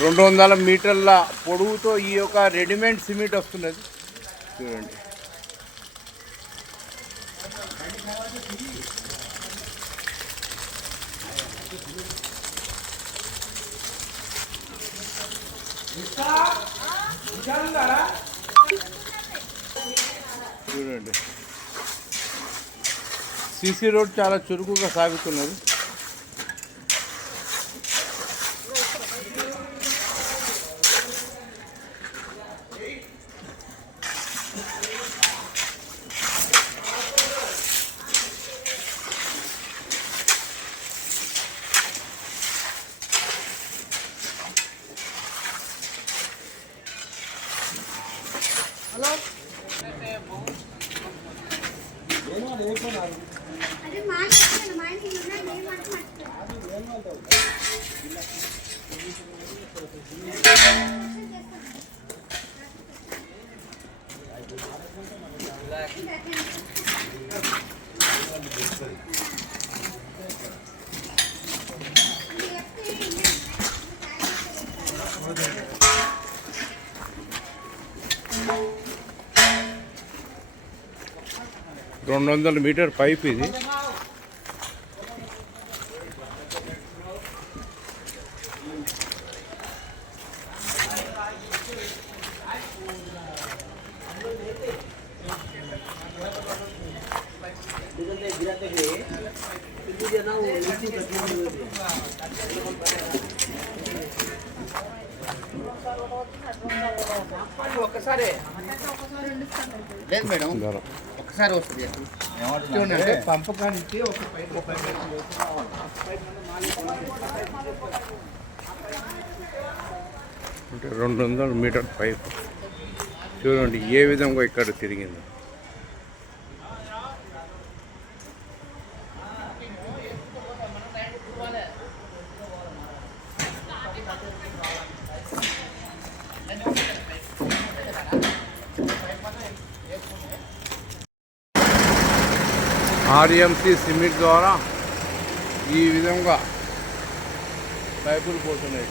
200 మీటర్ల పొడవుతో ఈ యొక్క రెడీమేడ్ సిమెంట్ వస్తున్నది చూడండి. చూడండి సీసీ రోడ్ చాలా చురుకుగా సాగుతున్నది. రెండు 200 మీటర్ పైప్ ఇది. ఒక్కసారి లేదు మేడం, ఒక్కసారి వస్తుంది అంటే పంపకానికి ఒక అంటే 200 మీటర్ పైప్ చూడండి ఏ విధంగా ఇక్కడ తిరిగింది. ఆర్ఎంసీ సిమెంట్ ద్వారా ఈ విధంగా పైపులు పోతున్నాయి.